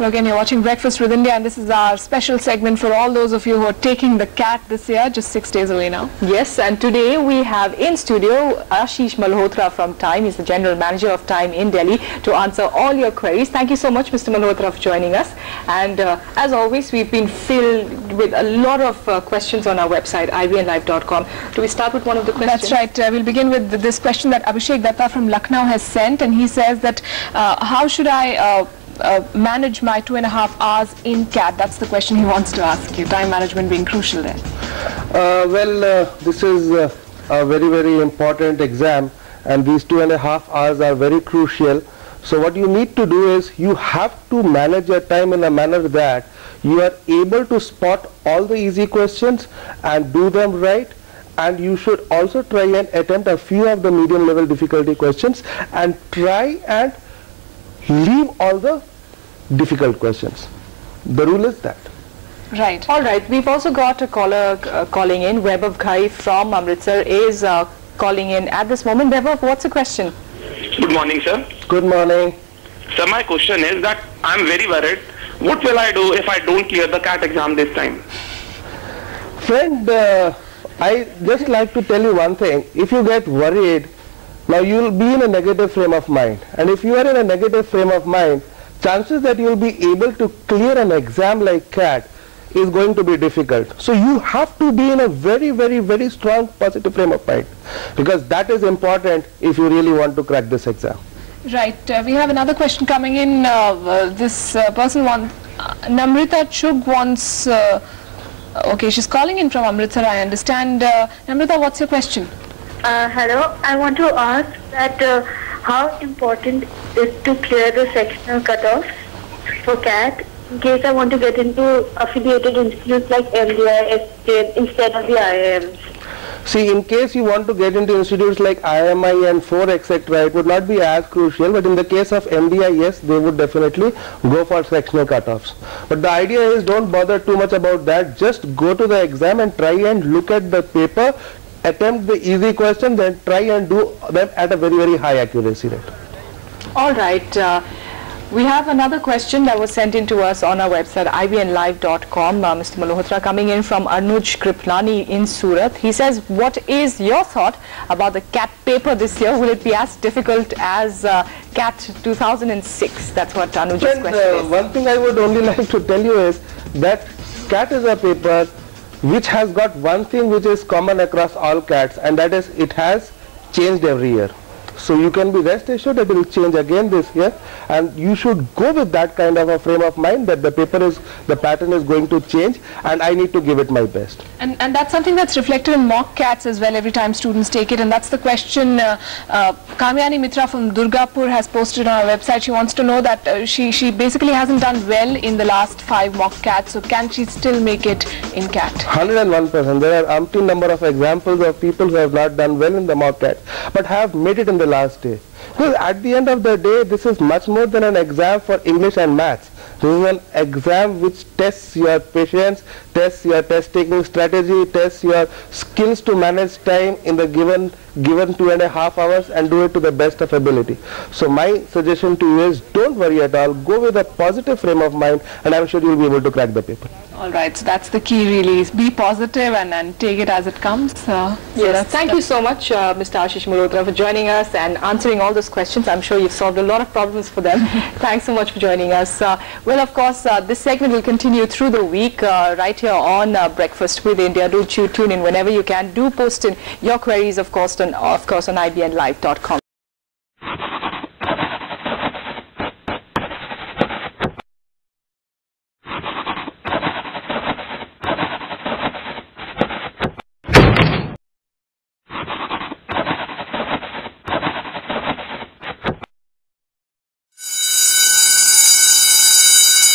Well, again, you're watching Breakfast with India, and this is our special segment for all those of you who are taking the CAT this year, just 6 days away now. Yes, and today we have in studio Ashish Malhotra from Time. He's the General Manager of Time in Delhi to answer all your queries. Thank you so much, Mr. Malhotra, for joining us. And as always, we've been filled with a lot of questions on our website, ibnlive.com. Do we start with one of the questions? That's right. We'll begin with this question that Abhishek Datta from Lucknow has sent, and he says that how should I manage my 2.5 hours in CAT? That's the question he wants to ask you, time management being crucial there. This is a very, very important exam, and these 2.5 hours are very crucial. So what you need to do is you have to manage your time in a manner that you are able to spot all the easy questions and do them right. And you should also try and attempt a few of the medium level difficulty questions and try and leave all the difficult questions. The rule is that. Right. All right. We've also got a caller calling in. Vaibhav Ghai from Amritsar is calling in at this moment. Vaibhav, what's the question? Good morning, sir. Good morning. Sir, my question is that I'm very worried. What will I do if I don't clear the CAT exam this time? Friend, I just like to tell you one thing. If you get worried, now you will be in a negative frame of mind. And if you are in a negative frame of mind, chances that you will be able to clear an exam like CAT is going to be difficult. So you have to be in a very, very, very strong positive frame of mind, because that is important if you really want to crack this exam. Right. We have another question coming in. This person wants, Namrita Chug wants, okay, she's calling in from Amritsar, I understand. Namrita, what's your question? Hello, I want to ask that how important is to clear the sectional cutoffs for CAT in case I want to get into affiliated institutes like MDI, SJ instead of the IIMs? See, in case you want to get into institutes like IMI and 4 etc., it would not be as crucial, but in the case of MDI, yes, they would definitely go for sectional cutoffs. But the idea is don't bother too much about that, just go to the exam and try and look at the paper, attempt the easy questions and try and do them at a very, very high accuracy rate. All right. We have another question that was sent in to us on our website, ibnlive.com. Mr. Malhotra, coming in from Anuj Kriplani in Surat. He says, what is your thought about the CAT paper this year? Will it be as difficult as CAT 2006? That's what Anuj's question is. One thing I would only like to tell you is that CAT is a paper which has got one thing which is common across all CATs, and that is it has changed every year. So you can be rest assured that it will change again this year, and you should go with that kind of a frame of mind that the pattern is going to change, and I need to give it my best. And that's something that's reflected in mock CATs as well every time students take it, and that's the question Kamyani Mitra from Durgapur has posted on our website. She wants to know that she basically hasn't done well in the last 5 mock CATs, so can she still make it in CAT? 101%. There are umpteen number of examples of people who have not done well in the mock CAT, but have made it in the last day. Because at the end of the day, this is much more than an exam for English and maths. This is an exam which tests your patience, tests your test-taking strategy, tests your skills to manage time in the given 2.5 hours and do it to the best of ability. So my suggestion to you is don't worry at all. Go with a positive frame of mind, and I'm sure you'll be able to crack the paper. All right, so that's the key really, is be positive and take it as it comes. Yes, thank you so much, Mr. Ashish Malhotra, for joining us and answering all those questions. I'm sure you've solved a lot of problems for them. Thanks so much for joining us. Well, of course, this segment will continue through the week right here on Breakfast with India. Do tune in whenever you can. Do post in your queries, of course, on ibnlive.com.